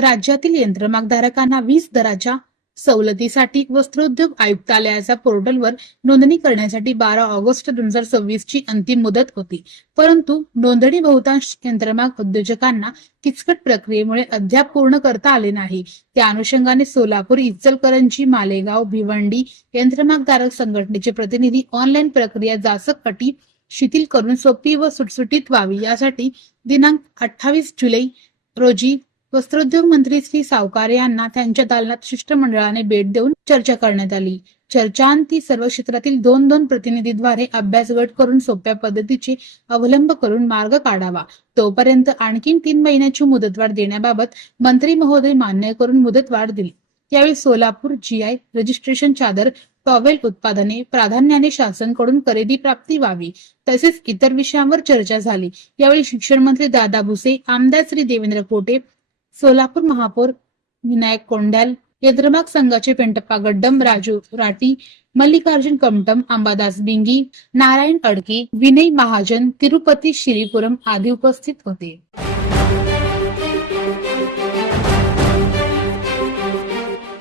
राज्यातील यंत्रमागधारकांना वीज दराच्या सवलतीसाठी वस्त्रोद्योग आयुक्तालयाच्या पोर्टलवर नोंदणी करण्यासाठी 12 ऑगस्ट 2026 ची अंतिम मुदत होती. परंतु नोंदणी बहुतांश यंत्रमाग उद्योजकांना किचकट प्रक्रियेमुळे अद्याप पूर्ण करता आले नाही. त्या अनुषंगाने सोलापूर, इचलकरंजी, मालेगाव, भिवंडी यंत्रमागधारक संघटनेचे प्रतिनिधी ऑनलाईन प्रक्रिया जाचक अटी शिथिल करून सोपी व सुटसुटीत व्हावी यासाठी दिनांक 28 जुलै रोजी वस्त्रोद्योग मंत्री श्री सावकार यांना त्यांच्या दालनात शिष्टमंडळाने भेट देऊन चर्चा करण्यात आली. चर्चांती सर्व क्षेत्रातील 2-2 प्रतिनिधीद्वारे अभ्यास गट करून सोप्या पद्धतीचे अवलंब करून मार्ग काढावा. तोपर्यंत आणखी 3 महिन्याची मुदतवाढ देण्याबाबत मंत्री महोदय मान्य करून मुदतवाढ दिली. यावेळी सोलापूर GI रजिस्ट्रेशन चादर टॉवेल उत्पादने प्राधान्याने शासनाकडून खरेदी प्राप्ती व्हावी तसेच इतर विषयांवर चर्चा झाली. यावेळी शिक्षण मंत्री दादा भुसे, आमदार श्री देवेंद्र कोटे, सोलापूर महापौर विनायक कोंडाल, यंत्रमाग संघाचे पेंटप्पा गड्डम, राजू राठी, मल्लिकार्जुन कमटम, अंबादास बिंगी, नारायण अडके, विनय महाजन, तिरुपती श्रीपुरम आदी उपस्थित होते.